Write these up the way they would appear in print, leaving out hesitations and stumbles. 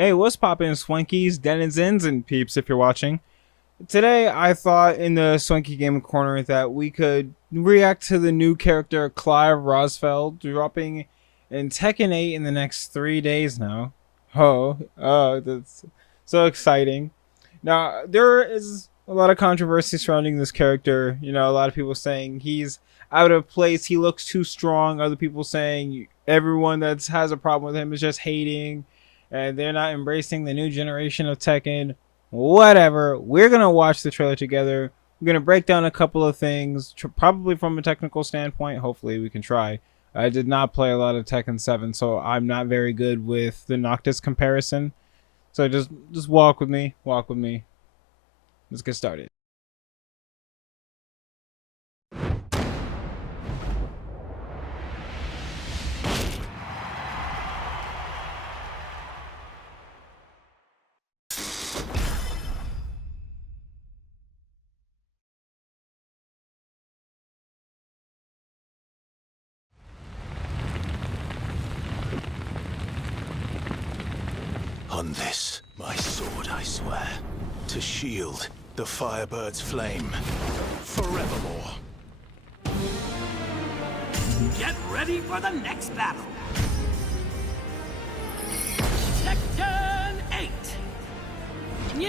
Hey, what's poppin', swankies, denizens, and peeps if you're watching? Today, I thought in the Swanky Game Corner that we could react to the new character Clive Rosefield dropping in Tekken 8 in the next 3 days now. That's so exciting. Now, there is a lot of controversy surrounding this character. You know, a lot of people saying he's out of place, he looks too strong. Other people saying everyone that has a problem with him is just hating and they're not embracing the new generation of Tekken. Whatever. We're going to watch the trailer together. We're going to break down a couple of things, probably from a technical standpoint. Hopefully, we can try. I did not play a lot of Tekken 7, so I'm not very good with the Noctis comparison. So just walk with me. Walk with me. Let's get started. On this, my sword I swear, to shield the Firebird's flame forevermore. Get ready for the next battle. Tekken 8. New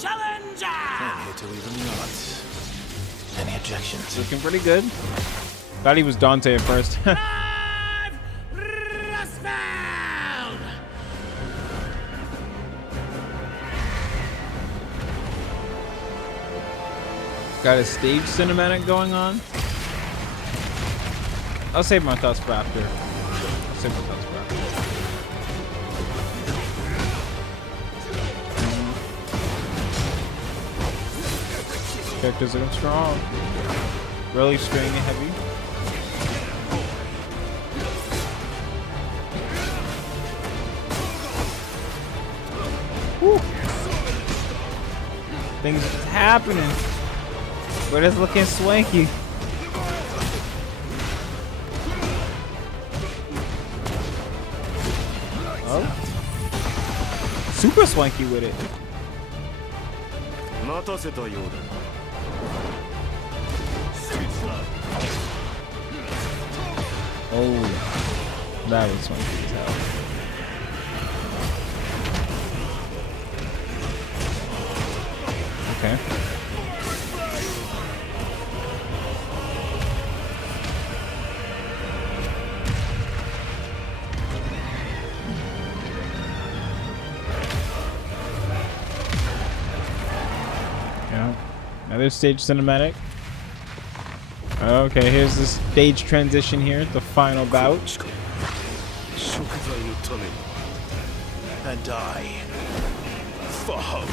challenger. I'm here to leave the odds. Any objections? Looking pretty good. Thought he was Dante at first. Clive Rosefield. Got a stage cinematic going on. I'll save my thoughts for after. Characters looking strong. Really string heavy. Woo. Things happening. But it's looking swanky. Oh. Super swanky with it. Oh. That was swanky as hell. Okay. Another stage cinematic. Okay, here's the stage transition here, the final bout. And I, for hope.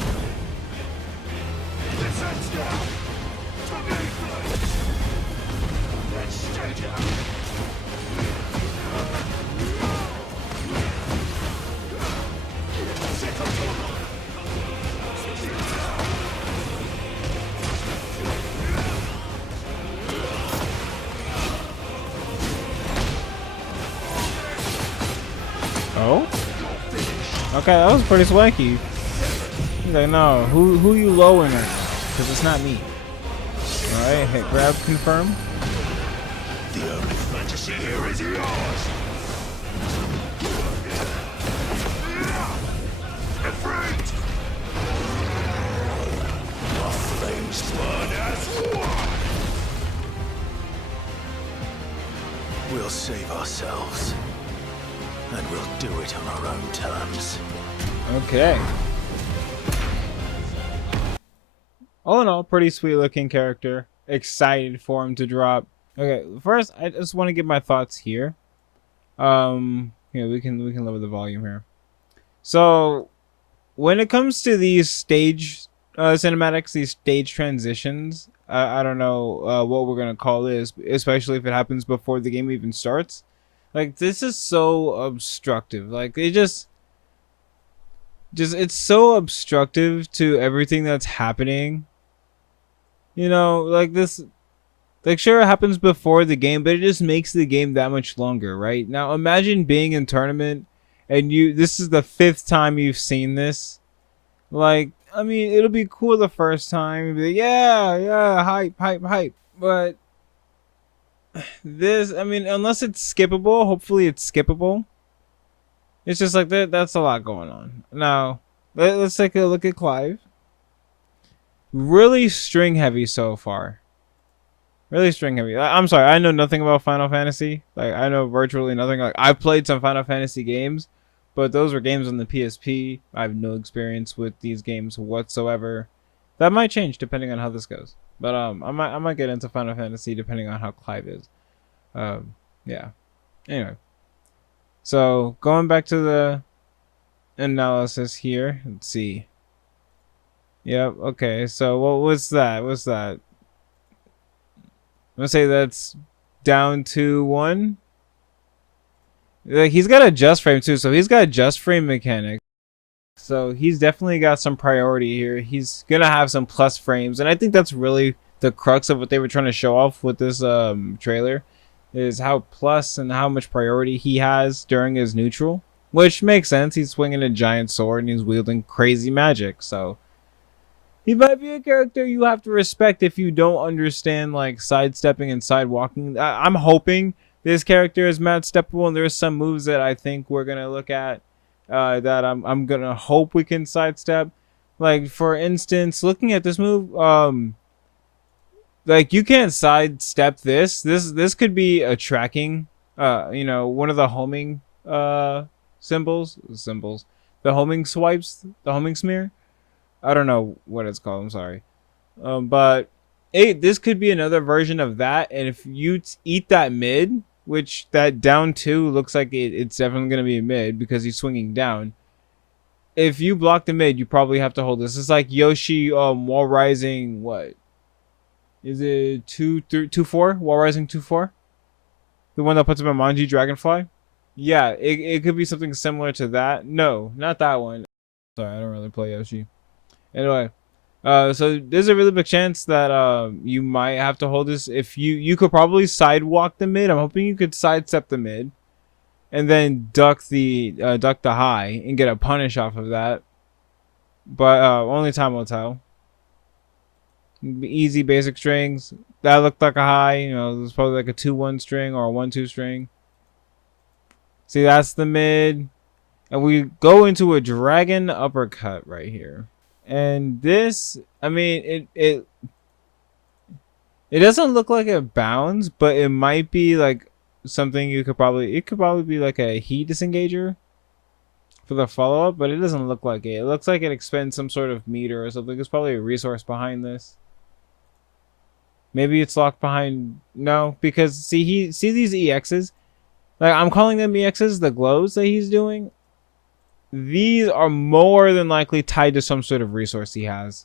Oh? Okay, that was pretty swanky. He's like, no, who you lowering it? Because it's not me. Alright, hit grab, confirm. The only fantasy here is yours. Afraid. Our flames burn as one. We'll save ourselves. And we'll do it on our own terms. Okay. All in all, pretty sweet looking character. Excited for him to drop. Okay, first I just want to give my thoughts here. Yeah, we can lower the volume here. So when it comes to these stage cinematics, these stage transitions, I don't know what we're gonna call this, especially if it happens before the game even starts. Like, this is so obstructive. Like, it's so obstructive to everything that's happening. You know, like this, like, sure, it happens before the game, but it just makes the game that much longer, right? Now, imagine being in tournament and this is the 5th time you've seen this. Like, I mean, it'll be cool the first time. You'll be like, yeah, yeah, hype, hype, hype. But this, I mean, unless it's skippable, hopefully it's skippable. It's just like that's a lot going on. Now, let's take a look at Clive. Really string heavy so far. Really string heavy. I'm sorry, I know nothing about Final Fantasy. Like, I know virtually nothing. Like, I've played some Final Fantasy games, but those were games on the PSP. I have no experience with these games whatsoever. That might change depending on how this goes. But I might get into Final Fantasy depending on how Clive is. Yeah. Anyway. So, going back to the analysis here. Let's see. Yep, okay. So, what's that? What's that? I'm gonna say that's down to 1. Like, he's got a just frame too, so he's got a just frame mechanic. So he's definitely got some priority here. He's gonna have some plus frames, and I think that's really the crux of what they were trying to show off with this trailer, is how plus and how much priority he has during his neutral, which makes sense. He's swinging a giant sword and he's wielding crazy magic, so he might be a character you have to respect if you don't understand like sidestepping and sidewalking. I'm hoping this character is match steppable, and there's some moves that I think we're gonna look at that I'm gonna hope we can sidestep. Like, for instance, looking at this move, like, you can't sidestep this. This could be a tracking, one of the homing symbols, the homing swipes, the homing smear. I don't know what it's called. I'm sorry. But this could be another version of that. And if you eat that mid, which that down 2 looks like it's definitely going to be a mid because he's swinging down. If you block the mid, you probably have to hold this. It's like Yoshi wall rising, what? Is it 2-4? Wall rising 2-4? The one that puts him in Manji Dragonfly? Yeah, it could be something similar to that. No, not that one. Sorry, I don't really play Yoshi. Anyway, so there's a really big chance that you might have to hold this. If you could probably sidewalk the mid. I'm hoping you could sidestep the mid, and then duck the high and get a punish off of that. But only time will tell. Easy basic strings. That looked like a high. You know, it was probably like a 2-1 string or a 1-2 string. See, that's the mid, and we go into a dragon uppercut right here. And this, I mean, it doesn't look like it bounds, but it might be like something it could probably be like a heat disengager for the follow-up, but it doesn't look like it. It looks like it expends some sort of meter or something. There's probably a resource behind this. Maybe it's locked behind, no, because see these EXs? Like, I'm calling them EXs, the glows that he's doing. These are more than likely tied to some sort of resource he has.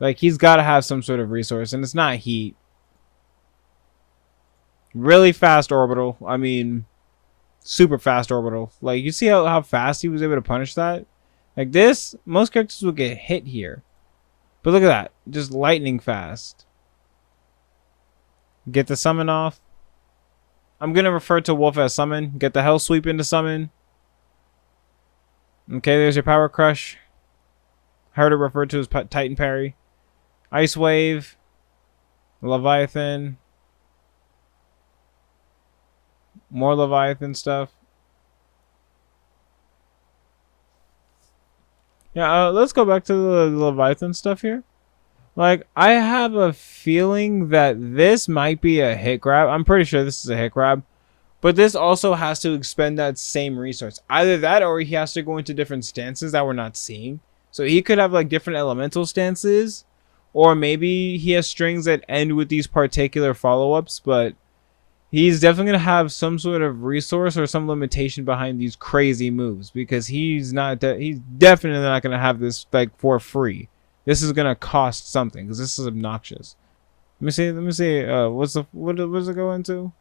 Like, he's got to have some sort of resource, and it's not heat. Really fast orbital. I mean, super fast orbital. Like, you see how fast he was able to punish that? Like this, most characters will get hit here. But look at that. Just lightning fast. Get the summon off. I'm going to refer to Wolf as summon. Get the hell sweep into summon. Okay, there's your power crush. Heard it referred to as Titan parry. Ice wave. Leviathan. More Leviathan stuff. Yeah, let's go back to the Leviathan stuff here. Like, I have a feeling that this might be a hit grab. I'm pretty sure this is a hit grab. But this also has to expend that same resource. Either that or he has to go into different stances that we're not seeing. So he could have like different elemental stances. Or maybe he has strings that end with these particular follow-ups. But he's definitely going to have some sort of resource or some limitation behind these crazy moves. Because he's definitely not going to have this like for free. This is going to cost something. Because this is obnoxious. Let me see. What does it go into?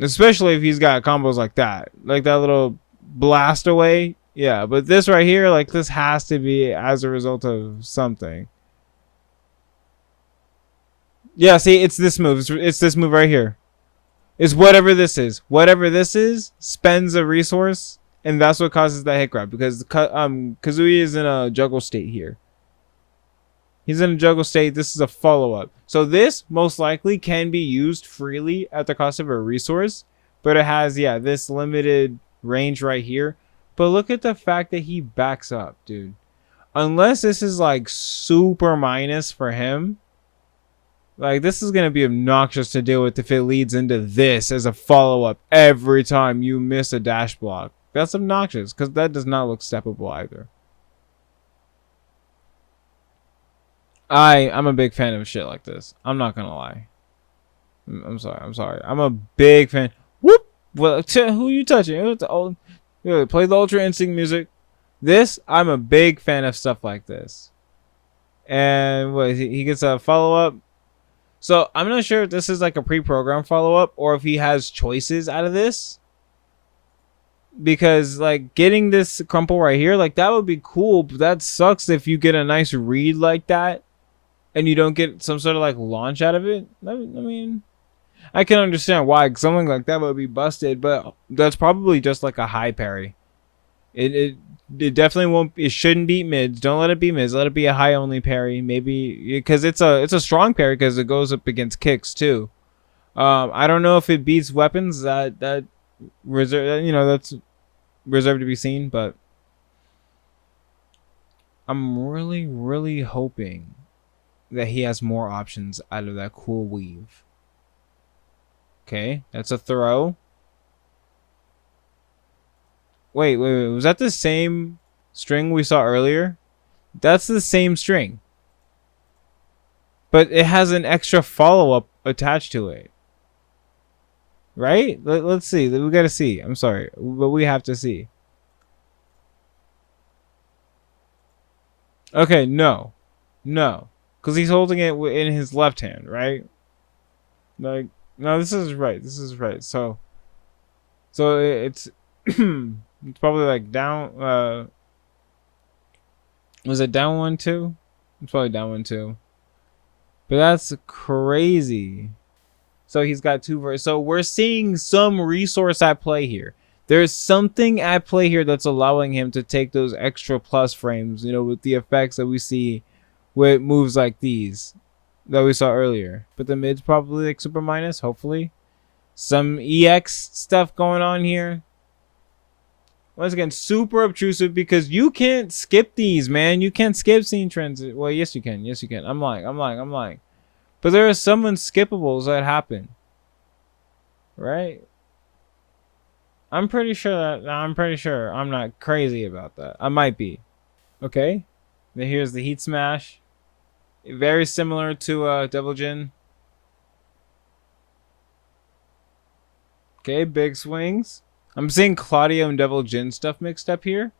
Especially if he's got combos like that little blast away. Yeah, but this right here, like, this has to be as a result of something. Yeah, see, it's this move. It's this move right here. is whatever this is. Whatever this is spends a resource, and that's what causes that hit grab, because Kazooie is in a juggle state here. He's in a juggle state. This is a follow-up. So this most likely can be used freely at the cost of a resource, but it has, yeah, this limited range right here. But look at the fact that he backs up, dude. Unless this is like super minus for him, like this is going to be obnoxious to deal with if it leads into this as a follow-up every time you miss a dash block. That's obnoxious because that does not look steppable either. I'm a big fan of shit like this. I'm not gonna lie. I'm sorry. I'm a big fan. Whoop! Well, who you touching? Play the Ultra Instinct music. This, I'm a big fan of stuff like this. And what, he gets a follow-up. So I'm not sure if this is like a pre-programmed follow-up or if he has choices out of this. Because like getting this crumple right here, like that would be cool, but that sucks if you get a nice read like that and you don't get some sort of like launch out of it. I mean, I can understand why something like that would be busted, but that's probably just like a high parry. It definitely won't. It shouldn't beat mids. Don't let it be mids. Let it be a high only parry. Maybe because it's a strong parry because it goes up against kicks too. I don't know if it beats weapons. That reserve. That's reserved to be seen. But I'm really hoping that he has more options out of that cool weave. Okay, that's a throw. Wait. Was that the same string we saw earlier? That's the same string. But it has an extra follow-up attached to it. Right? Let's see. We gotta see. I'm sorry. But we have to see. Okay, no. Because he's holding it in his left hand, right? Like, no, this is right. So it's it's probably like down. Was it down 1-2? It's probably down 1-2. But that's crazy. So he's got two. So we're seeing some resource at play here. There's something at play here that's allowing him to take those extra plus frames, with the effects that we see with moves like these that we saw earlier. But the mid's probably like super minus, hopefully. Some EX stuff going on here. Once again, super obtrusive because you can't skip these, man. You can't skip scene trends. Well, yes you can. I'm lying. But there are some unskippables that happen. Right? I'm pretty sure I'm not crazy about that. I might be. Okay. Then here's the heat smash. Very similar to Devil Jin. Okay, big swings. I'm seeing Claudio and Devil Jin stuff mixed up here.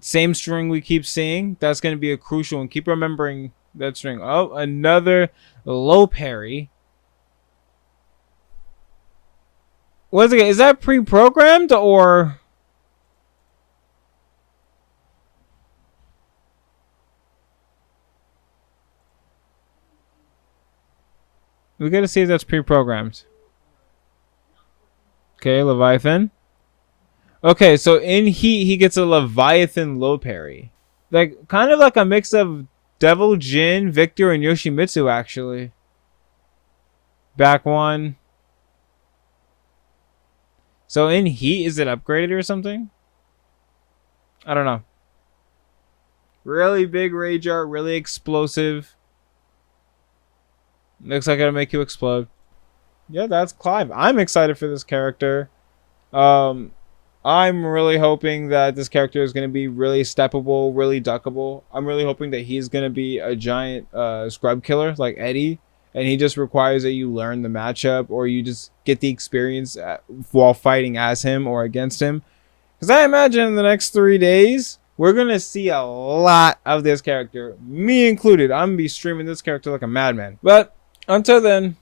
Same string we keep seeing. That's going to be a crucial one. Keep remembering that string. Oh, another low parry. Once again, is that pre-programmed or... We gotta see if that's pre-programmed. Okay, Leviathan. Okay, so in heat, he gets a Leviathan low parry. Like, kind of like a mix of Devil Jin, Victor, and Yoshimitsu, actually. Back one. So in heat, is it upgraded or something? I don't know. Really big rage art, really explosive. Looks like it'll make you explode. Yeah, that's Clive. I'm excited for this character. I'm really hoping that this character is going to be really steppable, really duckable. I'm really hoping that he's going to be a giant scrub killer like Eddie. And he just requires that you learn the matchup or you just get the experience while fighting as him or against him. Because I imagine in the next 3 days, we're going to see a lot of this character. Me included. I'm going to be streaming this character like a madman. But until then,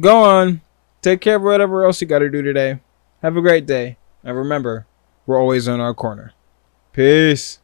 go on. Take care of whatever else you got to do today. Have a great day. And remember, we're always in our corner. Peace.